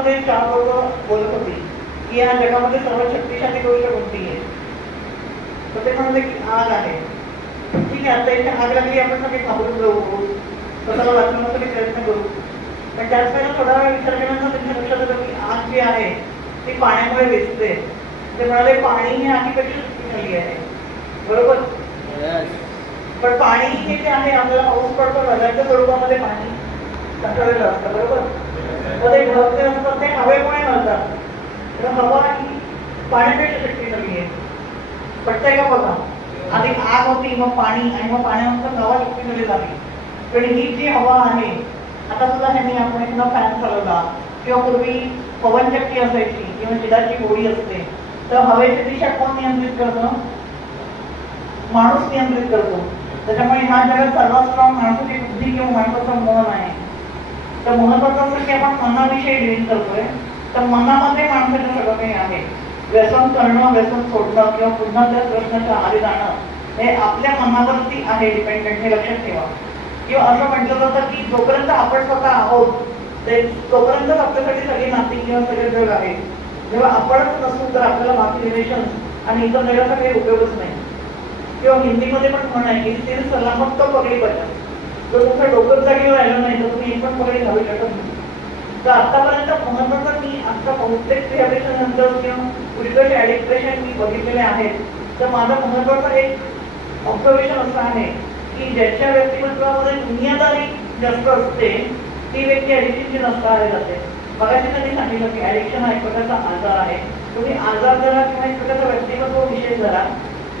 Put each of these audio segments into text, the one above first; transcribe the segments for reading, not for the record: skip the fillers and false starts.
जगामध्ये 4 लोक बोलत होती की या जगामध्ये सर्वात शक्तिशाली गोष्ट कोणती आहे, तर ते म्हणाले की आग आहे. ठीक आहे, आता इथे आग लागली, आपण सगळे घाबरून जाऊ, स्वतःला वाचवण्यासाठी प्रयत्न करू, पण त्याच वेळेला थोडा वेळ विचार केल्यानंतर त्यांच्या लक्षात येतं की आग जी आहे ती पाण्यामुळे विझते. ते म्हणाले पाणी ही आगीपेक्षा शक्तिशाली आहे, बरोबर. पण पाणी हे जे आहे, आपल्याला पाऊस पडतो ढगाच्या स्वरूपामध्ये पाणी साठवलेलं असतं, बरोबर. मग ते ढग जे असतात ते हवेमुळे नसतात, तर हवा ही पाण्यापेक्षा शक्तिशाली आहे. पटतंय का बघा. आधी आग होती, मग पाणी, आणि मग पाण्यानंतर हवा शक्तिशाली झाली. पण ही जी हवा आहे, आता सुद्धा ह्यांनी आपण एखादा फॅन चालवला किंवा पूर्वी पवनचक्की असायची किंवा चिडाची गोळी असते, तर हवेची दिशा कोण नियंत्रित करतं? माणूस नियंत्रित करतो. त्याच्यामुळे ह्या जगात सर्वात स्ट्रॉंग माणसाची बुद्धी किंवा माणसाचं मन आहे. तर महत्वाचं असं की आपण मनाविषयी डील करतोय, तर मनामध्ये माणसाचं सगळं काही आहे. व्यसन करणं, व्यसन सोडणं किंवा पुन्हा त्या प्रश्नाच्या आहारी जाणं हे आपल्या मनावरती आहे डिपेंडेंट, हे लक्षात ठेवा. किंवा असं म्हटलं जातं की जोपर्यंत आपण स्वतः आहोत ते तोपर्यंतच आपल्यासाठी सगळी नाती किंवा सगळे जग आहे. जेव्हा आपणच नसू तर आपल्याला बाकी रिलेशन आणि इतर जगाचा काही उपयोगच नाही. किंवा हिंदीमध्ये पण म्हण आहे की स्थिर सलामत तो पगडी बचा. जर तुमचं डोकं जागी राहिलं नाही तर तुम्ही एक पण पगडी घालू शकत नाही. तर आतापर्यंत महत्वाचं मी आता बहुतेक रिहॅबिलिटेशन नंतर किंवा पुष्कळ ॲडिक्टेशन मी बघितलेले आहेत, तर माझं महत्वाचं एक ऑब्झर्वेशन असं आहे की ज्याच्या व्यक्तिमत्वामध्ये दुनियादारी जास्त असते ती व्यक्ती ॲडिक्शनची नसणारे जाते. मगाशी त्यांनी सांगितलं की ॲडिक्शन हा एक प्रकारचा आजार आहे. तुम्ही आजार धरा किंवा एक प्रकारचा व्यक्तिमत्व विषय धरा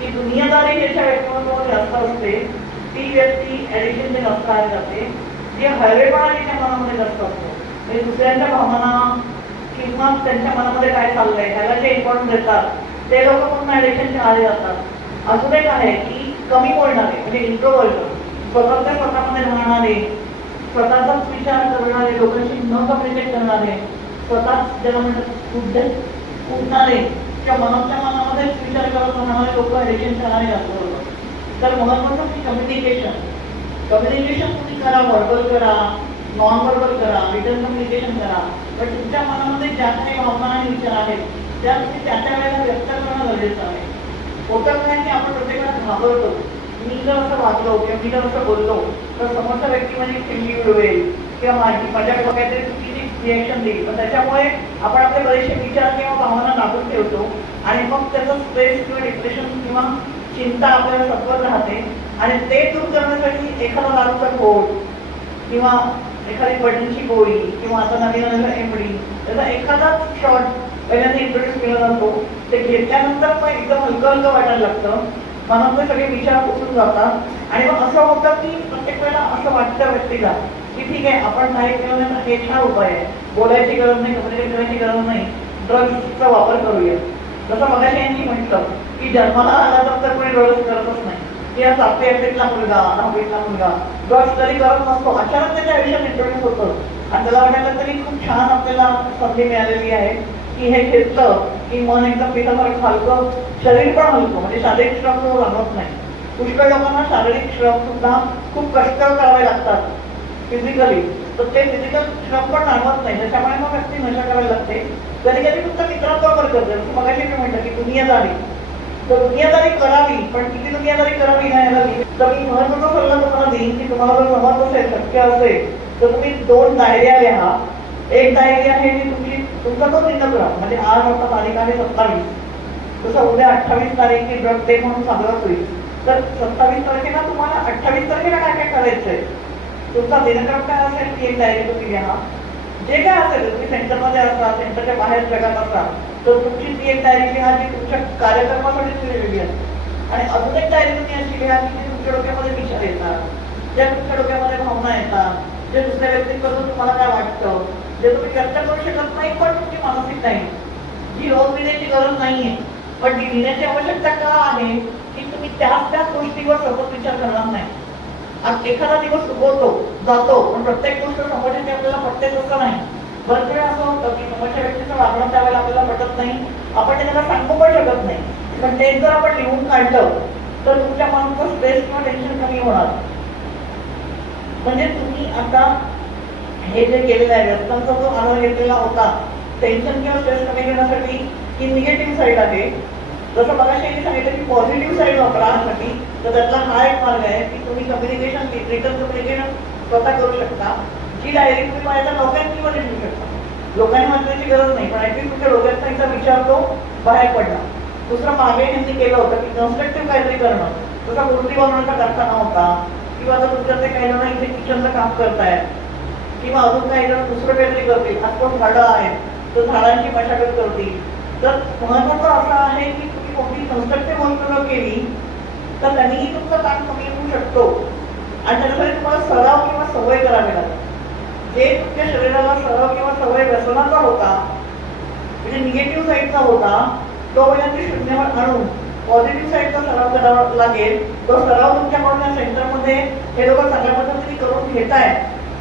की दुनियादारी ज्याच्या व्यक्तिमत्वामध्ये जास्त असते ती व्यक्ती ॲडिक्शनची नसणारे जाते. जी हळवेपणा तिच्या मनामध्ये जास्त असतो, म्हणजे दुसऱ्यांच्या भावना किंवा त्यांच्या मनामध्ये काय चाललंय ह्याला जे इम्पॉर्टन्स देतात ते लोक पूर्ण ॲडिक्शनच्या आले जातात. अजून एक आहे की कमी बोलणारे, म्हणजे इंट्रोवर्ट, स्वतःमध्ये राहणारे, स्वतःचाच विचार करणारे, लोकांशी न कम्युनिकेट करणारे, स्वतःच ज्याला म्हणतात उठणारे किंवा मनामध्येच विचार करत राहणारे लोक ॲडिक्शनच्या आले जातात. तर महत्वाचं की कम्युनिकेशन तुम्ही करा, व्हर्बल करा, नॉन व्हर्बल करा, रिटर्न कम्युनिकेशन करा, पण तुमच्या मनामध्ये ज्या काही भावना आणि विचार आहेत त्या तुम्ही त्या वेळेला व्यक्त करणं गरजेचं आहे. होतं काय की आपण प्रत्येकाला घाबरतो, मी जर असं वागलो किंवा मी जर असं बोललो तर समोरचा व्यक्ती म्हणजे चिमणी उडवेल किंवा माझ्याकडे काहीतरी चुकीची रिएक्शन देईल. पण त्याच्यामुळे आपण आपले बरेचसे विचार किंवा भावना दाबून ठेवतो आणि मग त्याचं स्ट्रेस किंवा डिप्रेशन किंवा चिंता आपल्याला सतत राहते. आणि ते दूर करण्यासाठी एखादा दारूचा घोट किंवा एखादी बटनची गोळी किंवा आता नवीन आलेला एमडी त्याचा एखादाच शॉट पहिल्यांदा इंट्रोड्यूस केला जातो. ते घेतल्यानंतर मग एकदम हलकं हलकं वाटायला लागतं, मनातले सगळे विचार उचलून जातात आणि मग असं होतं की प्रत्येक वेळेला असं वाटतं व्यक्तीला की ठीक आहे आपण काही केलं हे छान उपाय आहे, बोलायची गरज नाही, कम्युनिकेट करायची गरज नाही, ड्रग्सचा वापर करूया. जसं मगाशी यांनी म्हटलं की जन्माला आला तर कोणी ड्रग्स करतच नाही, की या 7वीतला मुलगा 9वीतला मुलगा ड्रग्स कधी करत नसतो, अचानक त्याच्या आयुष्यात इंट्रोड्यूस होतं आणि त्याला वाटायला तरी खूप छान आपल्याला संधी मिळालेली आहे की हे घेतलं की मन एकदम पिठासारखं हलकं, शरीर पण हलकं, म्हणजे शारीरिक श्रम तो जाणवत नाही. पुष्कळ लोकांना शारीरिक श्रम सुद्धा खूप कष्ट करावे लागतात फिजिकली, तर ते फिजिकल श्रम पण जाणवत नाही, त्याच्यामुळे मग व्यक्ती नशा करायला लागते. कधी कधी फक्त मित्रांबरोबर करते. मगाशी मी म्हटलं की दुनियादारी, तर दुनियादारी करावी, पण किती दुनियादारी करावी ह्याला तर मी महत्वाचा सल्ला तुम्हाला देईन की तुम्हाला जर जमत असेल, शक्य असेल तर तुम्ही 2 डायऱ्या लिहा. एक डायरी आहे की तुमचा तो दिनक्रम, म्हणजे आज आता तारीख आहे 27, तसं उद्या 28 तारीख ड्रग डे म्हणून साजरा होईल, तर 27 तारखेला तुम्हाला 28 तारखेला काय काय करायचंय तुमचा दिनक्रम काय असेल ती एक डायरी तुम्ही लिहा. जे काय असेल तुम्ही सेंटरमध्ये असाल, सेंटरच्या बाहेर जगात असाल तर तुमची ती एक डायरी लिहा जी तुमच्या कार्यक्रमासाठी लिहिलेली आहे. आणि अजून एक डायरी तुम्ही अशी लिहा की तुमच्या डोक्यामध्ये विचार येतात, ज्या तुमच्या डोक्यामध्ये भावना येतात, जे दुसऱ्या व्यक्तींकडून तुम्हाला काय वाटतं, जे तुम्ही व्यक्त करू शकत नाही पण तुमची मानसिक नाही, जी रोज लिहिण्याची गरज नाहीये, पण ती लिहिण्याची आवश्यकता का आहे की तुम्ही त्याच गोष्टीवर सतत विचार करणार नाही. आज एखादा दिवस उगवतो जातो, पण प्रत्येक गोष्ट समोरची आपल्याला पटते तसं नाही. बरेच वेळा असं होतं की समोरच्या व्यक्तीचं वागणं त्यावेळेला आपल्याला पटत नाही, आपण त्याला सांगू पण शकत नाही, पण ते जर आपण लिहून काढलं तर तुमच्या मनाचं स्ट्रेस किंवा टेन्शन कमी होणार. म्हणजे तुम्ही आता हे जे केलेलं आहे व्यसनांचा जो आधार घेतलेला होता टेन्शन किंवा स्ट्रेस कमी करण्यासाठी ही निगेटिव्ह साईड आहे. जसं मगाशी सांगितलं की पॉझिटिव्ह साईड वापरासाठी, तर त्यातला हा एक मार्ग आहे की तुम्ही कम्युनिकेशन रिटर्न कम्युनिकेशन स्वतः करू शकता. जी डायरी तुम्ही माझ्या लोकांची मध्ये ठेवू शकता. लोकांनी म्हटल्याची गरज नाही, पण ऍटलीस्ट तुमच्या डोक्यात त्यांचा विचार तो बाहेर पडला. दुसरं मागे यांनी केलं होतं की कन्स्ट्रक्टिव्ह काहीतरी करणं, जसा मूर्ती बनवण्याचा कारखाना होता, किंवा आता तुमच्याकडे काही जण इथे किचनचं काम करतायत, किंवा अजून काही जण दुसरं काहीतरी करतील. आजकाल झाडं आहेत तर झाडांची मशागत करतील. तर महत्वाचं असं आहे की तुम्ही कोणती कन्स्ट्रक्टिव्ह वर्तणूक केली तर त्यांनीही तुमचं काम कमी होऊ शकतो. आणि त्याच्यासाठी तुम्हाला सराव किंवा सवय करावी लागते. जे तुमच्या शरीराला सराव किंवा सवय व्यसनाचा होता, म्हणजे निगेटिव्ह साईडचा होता, तो म्हणजे शून्यावर आणून पॉझिटिव्ह साईडचा सराव करावा लागेल. तो सराव तुमच्याकडून या सेंटरमध्ये हे लोक चांगल्या पद्धतीने करून घेत आहेत.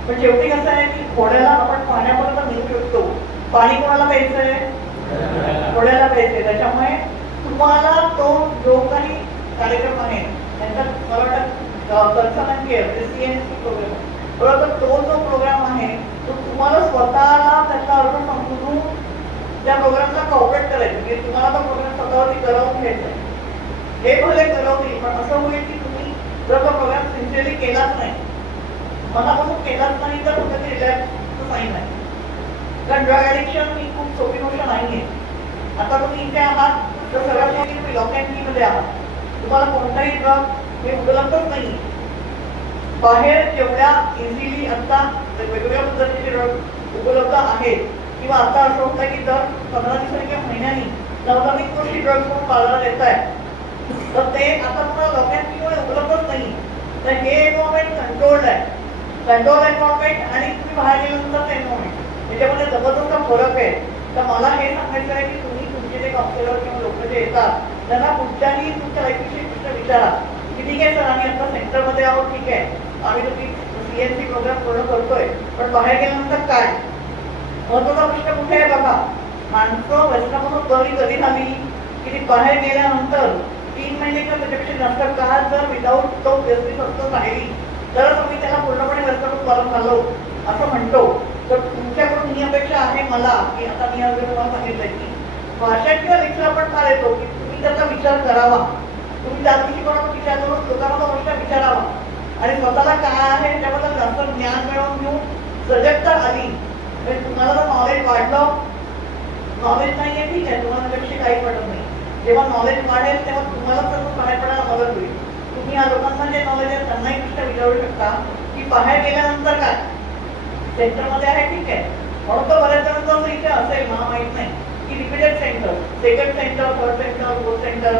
पण शेवटी कसं आहे की घोड्याला आपण पाण्यापर्यंत नेऊ शकतो. पाणी कोणाला प्यायचंय? घोड्याला प्यायचंय. त्याच्यामुळे तुम्हाला तो जो काही कार्यक्रम आहे त्यांच्यात मला वाटतं पर्सनल केअर CNC प्रोग्राम, बरोबर, तो जो प्रोग्राम आहे तो तुम्हाला स्वतःला त्याचा अर्थ समजून त्या प्रोग्रामला कॉपरेट करायचं. की तुम्हाला तो प्रोग्राम स्वतःवरती करवून घ्यायचा आहे. हे भले करवतील, पण असं होईल की तुम्ही जर तो प्रोग्राम सिन्सिअरली केलाच नाही, मनापासून केलाच नाही, तर तुमच्या रिलॅक्सचं साईन आहे. कारण ड्रग ॲडिक्शन ही खूप सोपी गोष्ट नाहीये. आता तुम्ही इथे आहात तर सगळ्यात मोठी तुम्ही लॉक अँड की मध्ये आहात. तुम्हाला कोणताही ड्रग हे उपलब्धच नाही. बाहेर जेवढ्या इझिली आता वेगवेगळ्या पद्धतीचे ड्रग उपलब्ध आहेत, किंवा आता असं होतं की दर 15 दिवसांनी किंवा महिन्यानी नवनवीन गोष्टी ड्रग्स म्हणून बाजारात येत आहेत, तर ते आता तुम्हाला लॉक अँड की मध्ये उपलब्धच नाही. तर हे एन्व्हायरमेंट कंट्रोल्ड आहे. कंट्रोल एन्व्हायरमेंट आणि तुम्ही बाहेर गेल्यानंतर एन्व्हायरमेंट याच्यामध्ये जबरदस्त फरक आहे. तर मला हे सांगायचं आहे की तुम्ही तुमचे जे काउन्सिलर किंवा लोक जे येतात त्यांना कुठच्याही तुमच्या लाईफविषयी गोष्ट विचारा की ठीक आहे सर, आम्ही आता सेंटरमध्ये आहोत, ठीक आहे, आम्ही तुम्ही CNC प्रोग्राम पूर्ण करतोय, पण बाहेर गेल्यानंतर काय? महत्वाचा प्रश्न कुठे आहे बघा. माणसं व्यसनापासून बरी कधी झाली की ती बाहेर गेल्यानंतर 3 महिने किंवा त्याच्यापेक्षा जास्त काळ जर विदाऊट तो व्यसनीत राहिली तरच आम्ही त्याला पूर्णपणे व्यसनापासून परत झालो असं म्हणतो. तर तुमच्याकडून ही अपेक्षा आहे मला की आता मी आज तुम्हाला सांगितलंय की भाषा किंवा लेक्चर आपण काय येतो की तुम्ही त्याचा विचार करावा. तुम्ही जातीची कोणाला विचार करून लोकांना तो प्रश्न विचारावा आणि स्वतःला काय आहे त्याबद्दल जास्त ज्ञान मिळवून घेऊन सजगता आली. म्हणजे तुम्हाला जर नॉलेज वाढलं, नॉलेज नाहीये ठीक आहे, तुम्हाला त्याच्याविषयी काही पडत नाही. जेव्हा नॉलेज वाढेल तेव्हा तुम्हाला सर्व बाहेर पडायला मदत होईल. तुम्ही या लोकांना जे नॉलेज आहे त्यांनाही प्रश्न विचारू शकता की बाहेर गेल्यानंतर काय? सेंटरमध्ये आहे ठीक आहे, म्हणून तर बऱ्याच जणांचं असं इथे असेल मला माहित नाही की repeated centre, second centre, third centre, fourth centre,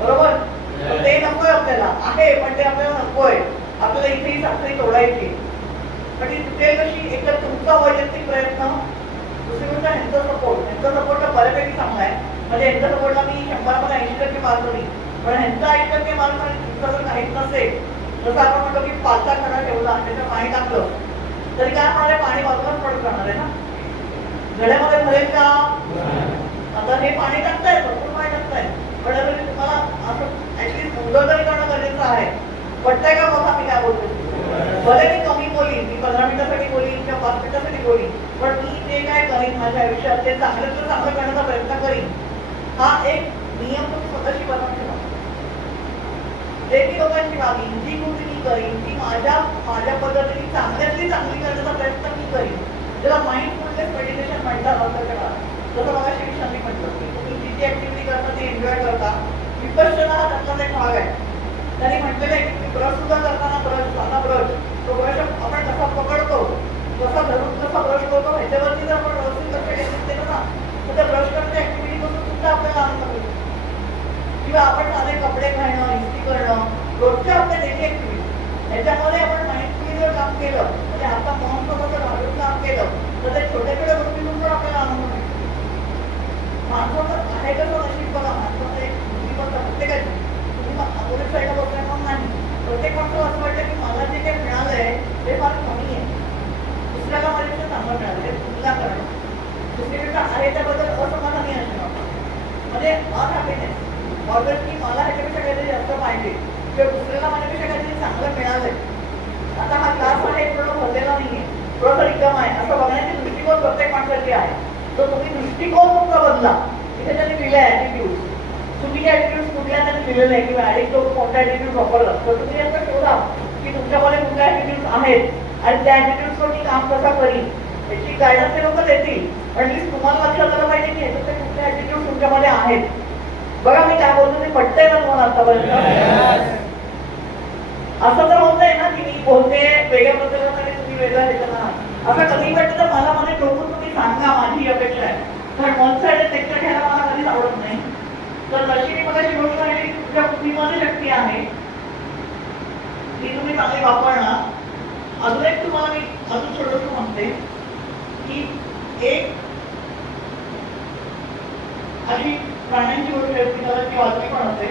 बरोबर, ते नकोय आपल्याला. आहे पण ते आपल्याला नकोय. आपल्याला इथेही साखळी तोडायची. पण ती तुटेल कशी? एकतर तुमचा वैयक्तिक प्रयत्न, दुसरी गोष्ट ह्यांचा सपोर्ट. ह्यांचा सपोर्ट तर बऱ्यापैकी चांगला आहे. म्हणजे ह्यांच्या सपोर्टला मी 100मध्ये 80% मार्क होईल, पण ह्यांचा 80% मार्क आणि तुमचा जर काहीच नसेल, जसं आपण म्हणतो की पाचा खडा ठेवला त्याच्यात पाणी टाकलं तरी काय होणार? पाणी बाजूलाच पडत राहणार आहे ना. गड्यामध्ये भरेल का? आता हे पाणी टाकताय, भरपूर पाणी टाकताय, पण तुम्हाला असं ऍटलीस्ट मुलं तरी करणं गरजेचं आहे. पटतंय का बघा मी काय बोलतो? भले मी कमी बोली, मी 15 मिनिटासाठी बोली किंवा 5 मिनिटासाठी बोली, पण मी जे काय करीन माझ्या आयुष्यात ते चांगल्यातलं चांगलं करण्याचा प्रयत्न करीन. हा एक नियम तुम्ही स्वतःशी बनवून ठेवा. जे मी लोकांची मागीन, जी गोष्ट मी करीन ती माझ्या पद्धतीने चांगल्यातली चांगली करण्याचा प्रयत्न मी करीन. ज्याला माइंडफुलनेस मेडिटेशन म्हणतात असं. जसं मला शिक्षणाने म्हटलं की तुम्ही जी ऍक्टिव्हिटी करता ती एन्जॉय करता. विपश्यना हा त्यातलाच एक भाग आहे. त्यांनी म्हटलेलं आहे की ब्रश सुद्धा करताना साधा ब्रश, तो ब्रश आपण कसा पकडतो, कसा धरून कसा ब्रश करतो ह्याच्यावरती जर आपण व्यवस्थित लक्ष केलं ना तर त्या ब्रश करण्याच्या ऍक्टिव्हिटी पासून सुद्धा आपल्याला आनंद मिळतो. किंवा आपण साधे कपडे घालणं, इस्त्री करणं, रोजच्या आपल्या डेली ऍक्टिव्हिटी ह्याच्यामध्ये आपण माइंडफुली जर काम केलं, म्हणजे आता महत्वाचं घालून काम केलं तर त्या छोट्या छोट्या गोष्टीतून पण आपल्याला आनंद मिळतो. माणसाचं आहे कसं नशीब बघा. माणसाचं एक बुद्धिमत्ता प्रत्येकाची, अपोजिट साईडला बसल्यामुळे नाही. प्रत्येक माणसाला असं वाटतं की मला जे काही मिळालंय ते फार कमी आहे, दुसऱ्याला माझ्यापेक्षा चांगलं मिळालंय, तुला करणं. दुसरीकडे आहे त्याबद्दल असमाधानी असणं म्हणजे अनहॅपीनेस. ऑर्डर की मला ह्याच्यापेक्षा काहीतरी जास्त पाहिजे किंवा दुसऱ्याला माझ्यापेक्षा काहीतरी चांगलं मिळालंय. आता हा ग्लास आहे पूर्ण भरलेला नाहीये, थोडासा रिकामा आहे असं बघण्याची दृष्टिकोन प्रत्येक माणसाची आहे. तो तुम्ही दृष्टिकोन तुमचा बदला. इथे त्यांनी लिहिलं आहे ॲटिट्यूड, चुकीचे ॲटिट्यूड कुठल्या त्यांनी लिहिलेलं आहे किंवा ॲडिक्ट लोक कोणता ॲटिट्यूड वापरला तर तुम्ही यांचा शोधा की तुमच्यामध्ये कुठले ॲटिट्यूड आहेत आणि त्या ॲटिट्यूड्सवर मी काम कसा करीन याची गायडन्स ते लोक देतील. ॲटलीस्ट तुम्हाला लक्षात आलं पाहिजे की ह्याच्यात कुठले ॲटिट्यूड तुमच्यामध्ये आहेत. बघा मी काय बोलतो ते पटतंय ना तुम्हाला आतापर्यंत. असं तर होत आहे ना की मी बोलते वेगळ्या पद्धतीने तुम्ही वेगळा देता ना असं कधी वाटतं तर मला मध्ये टोकून तुम्ही सांगा माझी अपेक्षा आहे. कारण वन साइडेड लेक्चर घ्यायला मला कधीच आवडत नाही. तर नशिबी मगाची गोष्ट आहे की तुमच्या बुद्धीमध्ये शक्ती आहे ती तुम्ही चांगली वापरणार. अजून एक तुम्हाला मी अजून छोटंसं म्हणते की एक अशी प्राण्यांची गोष्ट ती वाचली पण असते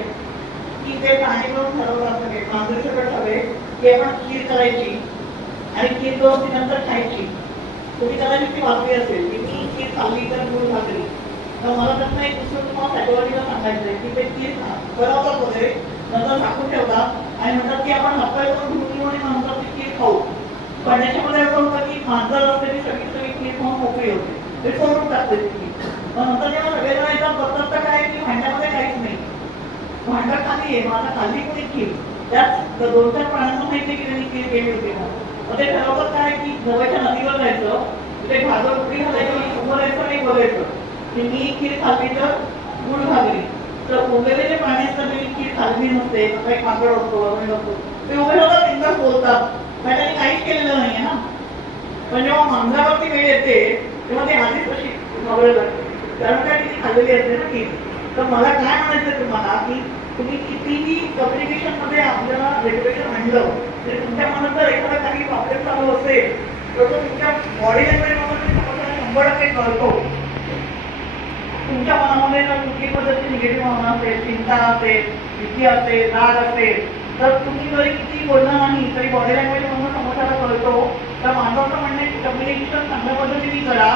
की ते प्राणी करून ठरवतात सगळे मांजरी सकट सगळे की आपण खीर करायची आणि खीर करून ती नंतर खायची. तुम्ही कदाचित ती वाचली असेल की मी खीर खाल्ली तर गुळ भाकरी. तर मला त्यातनं एक दुसरं तुम्हाला सायकोलॉजीला सांगायचं आहे की ते खीर बनवतात वगैरे नंतर टाकून ठेवतात आणि म्हणतात की आपण हातपाय करून धुवून घेऊ आणि नंतर ती खीर खाऊ. पण त्याच्यामध्ये असं होतं की मांजर असते ती सगळी सगळी खीर खाऊन मोकळी होते ते सोडून टाकते ती खीर. मग नंतर जेव्हा सगळेजण येतात बघतात तर काय की भांड्यामध्ये काहीच नाही. भांडा खाली आहे माझा खाली कोणी खीर. त्यात 2-4 प्राण्यांना माहिती आहे की त्यांनी खीर केली होती ना. मग ते ठरवतात काय की जवळच्या नदीवर जायचं तिथे घागर उडी घालायची उभं राहायचं आणि बोलायचं की मी खीर खाल्ली तर गुळ घागरी. तर उभेले जे प्राणी असतात त्यांनी खीर खाल्ली नसते काही काकड असतो वगैरे असतो ते उभे होतात एकदाच बोलतात कारण त्यांनी काहीच केलेलं नाहीये ना. पण जेव्हा मांजरावरती वेळ येते तेव्हा ते आधीच कशी घाबरायला लागते कारण काय तिने खाल्लेली असते ना खीर. तर मला काय म्हणायचं तुम्हाला की तुम्ही कितीही कम्युनिकेशन मध्ये आपल्याला रेग्युलेशन आणलं तरी तुमच्या मनात जर एखादा काही प्रॉब्लेम चालू असेल तर तो तुमच्या बॉडी लँग्वेज मध्ये 100% कळतो. तुमच्या मनामध्ये जर कुठली पद्धतीची निगेटिव्ह भावना असेल चिंता असेल भीती असेल राग असेल तर तुम्ही जरी किती बोलणार नाही तरी बॉडी लँग्वेज म्हणून समोरच्याला कळतो. तर माझं असं म्हणणं आहे की कम्युनिकेशन चांगल्या पद्धतीने करा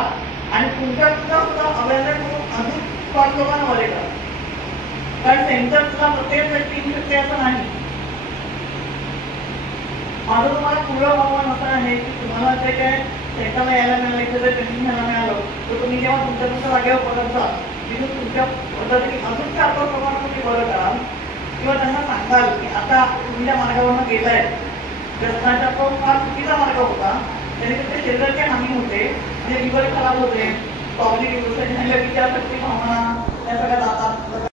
आणि तुमच्या सुद्धा अवेअरनेस म्हणून अजून स्पॉट लोकांना मध्ये करा. कारण सेन्सर तुला प्रत्येक व्यक्ती येऊ शकते असं नाही. माझं तुम्हाला पूर्ण आव्हान असं आहे की तुम्हाला जे काय सेंटरला यायला मिळालं इथे ट्रेनिंग घ्यायला मिळालं तर तुम्ही जेव्हा तुमच्या जागेवर बघता तिथून तुमच्या पद्धतीने अजून 4-5 लोकांना तुम्ही बरं कराल किंवा त्यांना सांगाल की आता तुम्ही ज्या मार्गावरनं गेलाय व्यसनाचा तो फार चुकीचा मार्ग होता त्याने तुमच्या शरीराची हानी होते म्हणजे लिव्हर खराब होते पॉझिटिव्ह विचारशक्ती भावना त्या सगळ्या जातात.